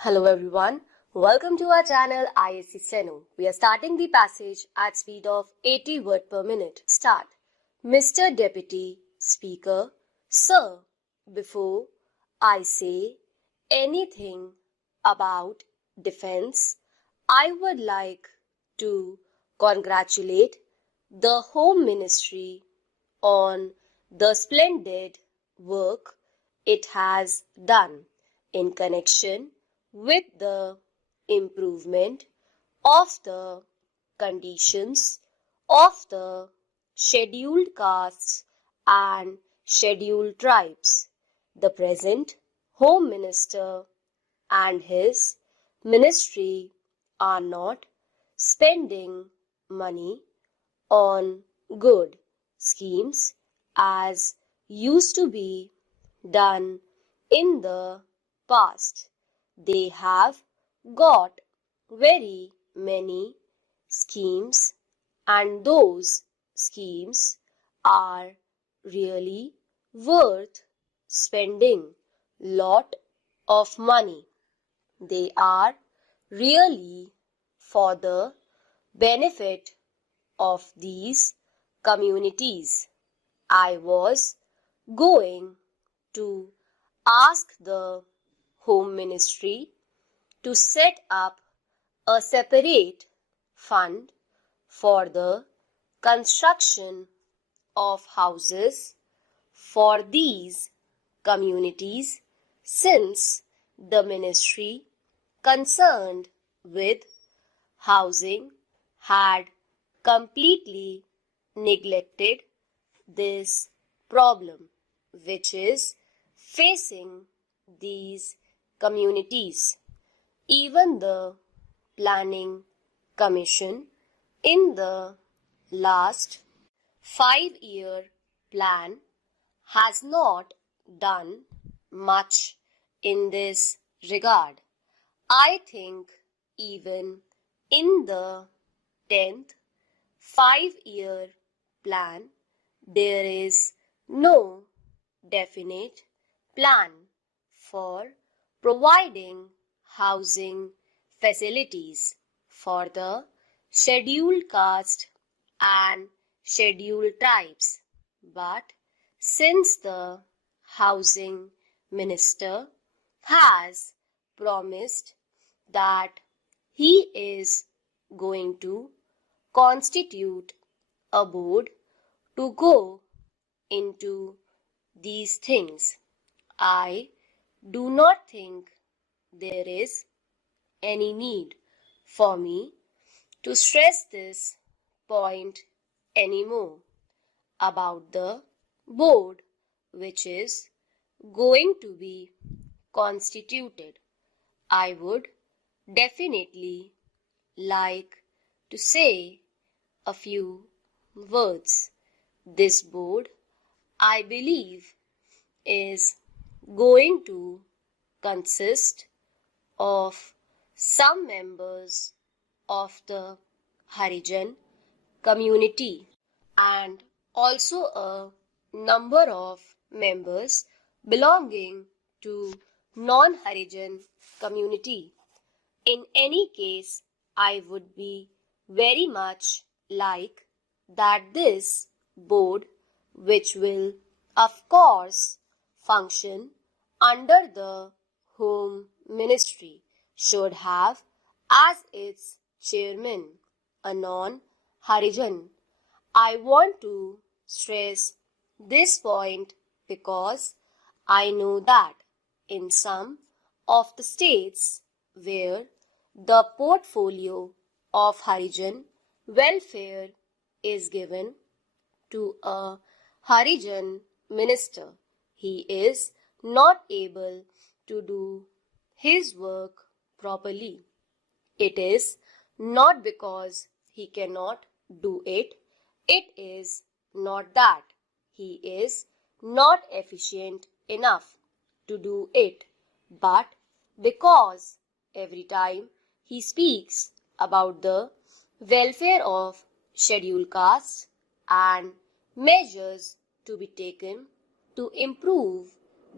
Hello everyone, welcome to our channel Isc Steno. We are starting the passage at speed of 80 words per minute. Start. Mr. Deputy Speaker, Sir, before I say anything about defense, I would like to congratulate the Home Ministry on the splendid work it has done in connection with the improvement of the conditions of the scheduled castes and scheduled tribes. The present Home Minister and his ministry are not spending money on good schemes as used to be done in the past. They have got very many schemes, and those schemes are really worth spending lot of money. They are really for the benefit of these communities. I was going to ask the Home Ministry to set up a separate fund for the construction of houses for these communities, since the ministry concerned with housing had completely neglected this problem which is facing these communities. Even the Planning Commission in the last 5-year plan has not done much in this regard. I think even in the 10th 5-year plan there is no definite plan for providing housing facilities for the scheduled caste and scheduled tribes. But since the housing minister has promised that he is going to constitute a board to go into these things, I do not think there is any need for me to stress this point anymore about the board which is going to be constituted. I would definitely like to say a few words. This board, I believe, is going to consist of some members of the Harijan community and also a number of members belonging to non-Harijan community. In any case, I would be very much like that this board, which will of course function under the Home Ministry, should have as its chairman a non-Harijan. I want to stress this point because I know that in some of the states where the portfolio of Harijan welfare is given to a Harijan minister, he is not able to do his work properly. It is not because he cannot do it. It is not that he is not efficient enough to do it, but because every time he speaks about the welfare of scheduled castes and measures to be taken to improve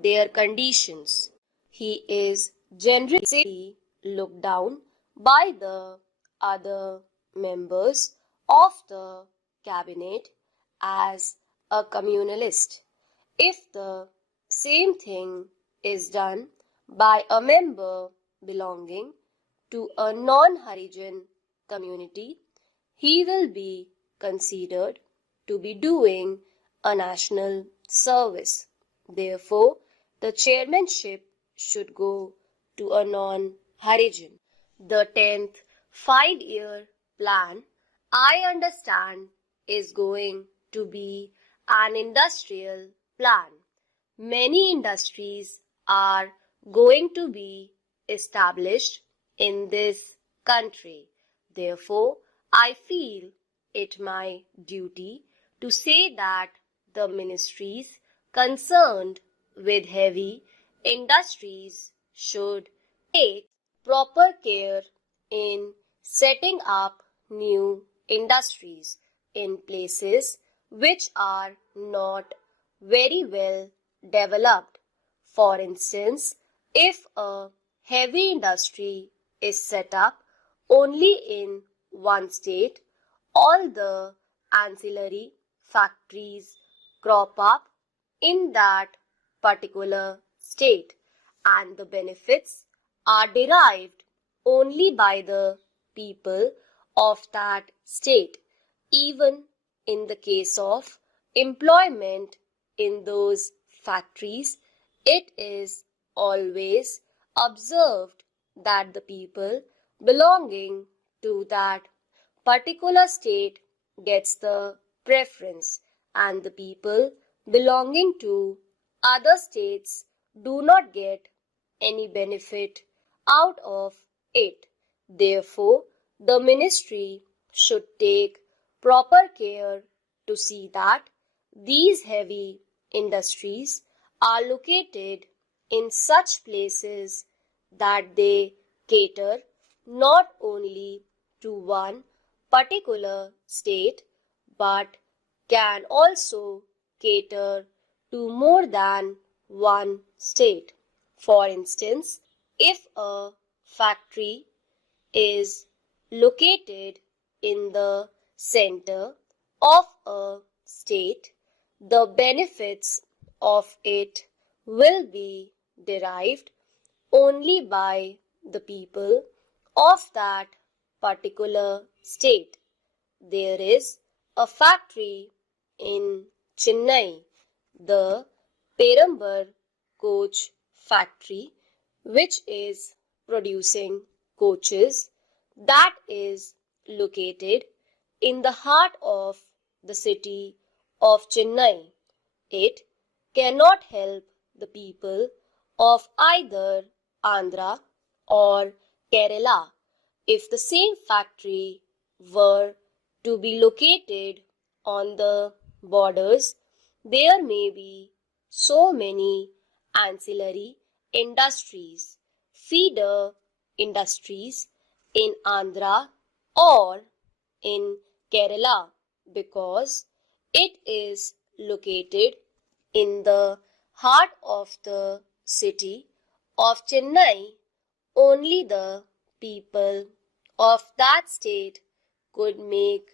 their conditions, he is generally looked down by the other members of the cabinet as a communalist. If the same thing is done by a member belonging to a non-Harijan community, he will be considered to be doing a national service. Therefore, the chairmanship should go to a non-Harijan. The 10th 5-year plan, I understand, is going to be an industrial plan. Many industries are going to be established in this country. Therefore, I feel it my duty to say that the ministries concerned with heavy industries should take proper care in setting up new industries in places which are not very well developed. For instance, if a heavy industry is set up only in one state, all the ancillary factories crop up in that particular state, and the benefits are derived only by the people of that state. Even in the case of employment in those factories, it is always observed that the people belonging to that particular state gets the preference and the people belonging to other states do not get any benefit out of it. Therefore, the ministry should take proper care to see that these heavy industries are located in such places that they cater not only to one particular state but can also cater to more than one state. For instance, if a factory is located in the center of a state, the benefits of it will be derived only by the people of that particular state. There is a factory in Chennai, the Perambur coach factory, which is producing coaches, that is located in the heart of the city of Chennai. It cannot help the people of either Andhra or Kerala. If the same factory were to be located on the borders, there may be so many ancillary industries, feeder industries in Andhra or in Kerala because it is located in the heart of the city of Chennai. Only the people of that state could make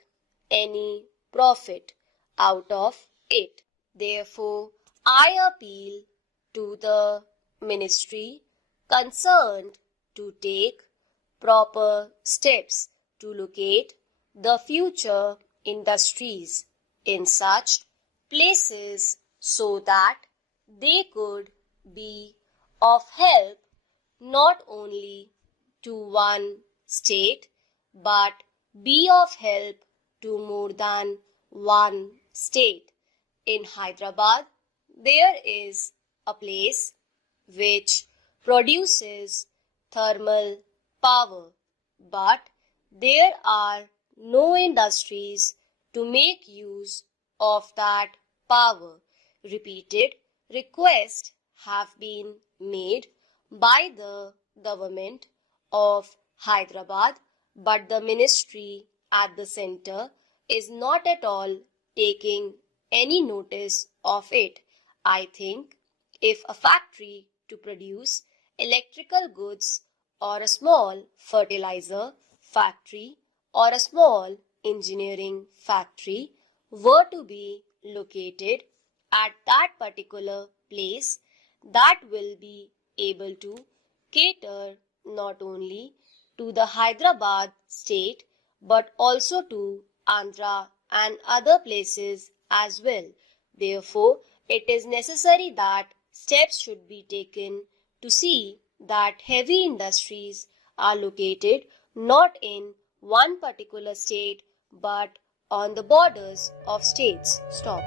any profit out of it. Therefore, I appeal to the ministry concerned to take proper steps to locate the future industries in such places so that they could be of help not only to one state but be of help to more than one state. In Hyderabad, there is a place which produces thermal power, but there are no industries to make use of that power. Repeated requests have been made by the government of Hyderabad, but the ministry at the center is not at all taking any notice of it. I think if a factory to produce electrical goods or a small fertilizer factory or a small engineering factory were to be located at that particular place, that will be able to cater not only to the Hyderabad state but also to Andhra and other places as well. Therefore, it is necessary that steps should be taken to see that heavy industries are located not in one particular state but on the borders of states. Stop.